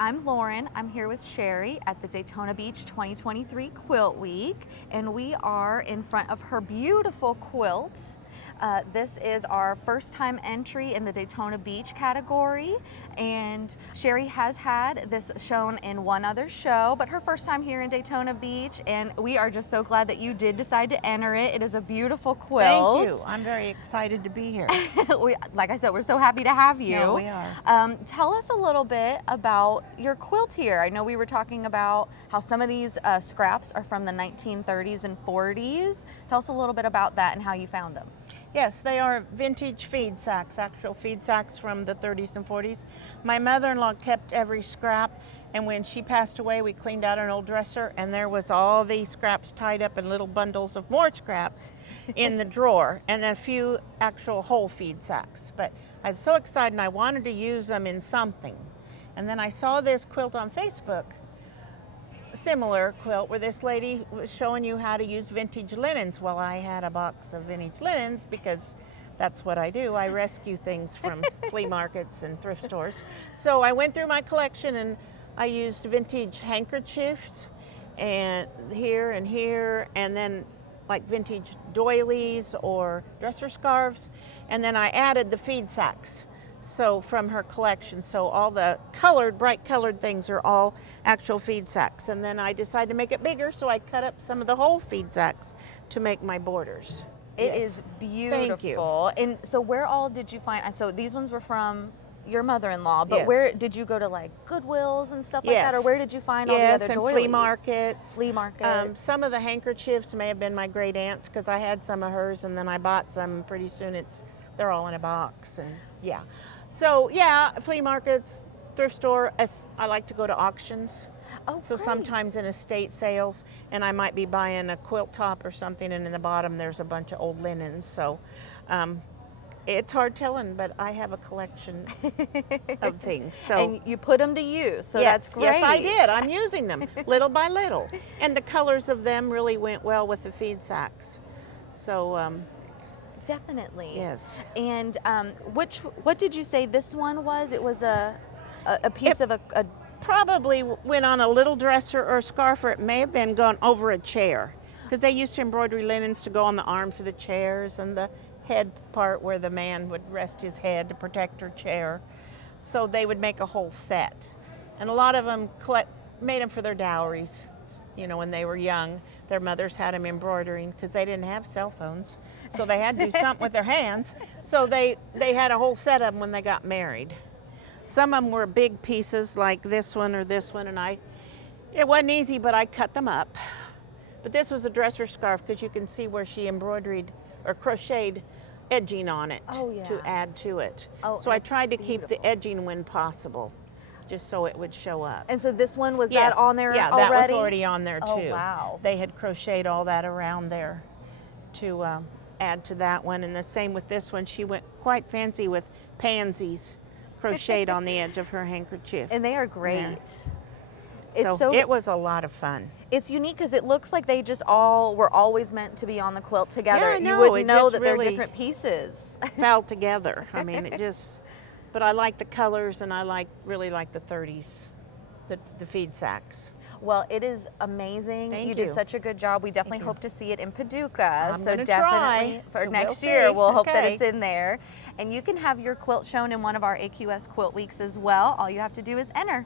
I'm Lauren. I'm here with Sherry at the Daytona Beach 2023 Quilt Week, and we are in front of her beautiful quilt. This is our first time entry in the Daytona Beach category, and Sherry has had this shown in one other show, but her first time here in Daytona Beach, and we are just so glad that you did decide to enter it. It is a beautiful quilt. Thank you. I'm very excited to be here. Like I said, we're so happy to have you. No, we are. Tell us a little bit about your quilt here. I know we were talking about how some of these scraps are from the 1930s and 40s. Tell us a little bit about that and how you found them. Yes, they are vintage feed sacks, actual feed sacks from the 30s and 40s. My mother-in-law kept every scrap, and when she passed away, we cleaned out an old dresser, and there was all these scraps tied up in little bundles of more scraps in the drawer, and a few actual whole feed sacks. But I was so excited, and I wanted to use them in something. And then I saw this quilt on Facebook, similar quilt, where this lady was showing you how to use vintage linens. Well, I had a box of vintage linens because that's what I do. I rescue things from flea markets and thrift stores. So I went through my collection and I used vintage handkerchiefs and here, and then like vintage doilies or dresser scarves, and then I added the feed sacks. So from her collection, so all the bright colored things are all actual feed sacks. And then I decided to make it bigger, so I cut up some of the whole feed sacks to make my borders. It is beautiful. Thank you. And so where all did you find, so these ones were from your mother-in-law, but Yes. where did you go to, like Goodwills and stuff like that, or where did you find all the Yes, other and doilies? flea markets. Flea markets. Some of the handkerchiefs may have been my great aunt's because I had some of hers, and then I bought some. Pretty soon they're all in a box, and yeah. So yeah, flea markets, thrift store. I like to go to auctions. Oh, So great. sometimes in estate sales, and I might be buying a quilt top or something, and in the bottom there's a bunch of old linens. So it's hard telling, but I have a collection of things. So And you put them to use, so yes, that's great. yes, I did. I'm using them little by little, and the colors of them really went well with the feed sacks. So Definitely. yes. And what did you say this one was? It was a piece of a Probably went on a little dresser or a scarf, or it may have been gone over a chair, because they used to embroider linens to go on the arms of the chairs and the head part where the man would rest his head to protect her chair. So they would make a whole set, and a lot of them made them for their dowries. You know, when they were young, their mothers had them embroidering because they didn't have cell phones, so they had to do something with their hands. So they had a whole set of them when they got married. Some of them were big pieces like this one or this one, and it wasn't easy, but I cut them up. But this was a dresser scarf because you can see where she embroidered or crocheted edging on it to add to it. Oh, so I tried to keep the beautiful. edging when possible, just so it would show up. And so this one, was Yes, that on there yeah, already? that was already on there too. Oh, wow. They had crocheted all that around there to add to that one, and the same with this one. She went quite fancy with pansies crocheted on the edge of her handkerchief. And they are great. Yeah. It's So it was a lot of fun. It's unique because it looks like they just all were always meant to be on the quilt together. Yeah, I know. You wouldn't It know just that really they're different pieces. Fell together. I mean, but I like the colors, and I really like the 30s, the feed sacks. Well, it is amazing. Thank You did you. such a good job. We definitely you. hope to see it in Paducah. I'm so gonna definitely try. for So next we'll year, see. we'll hope that Okay. it's in there. And you can have your quilt shown in one of our AQS Quilt Weeks as well. All you have to do is enter.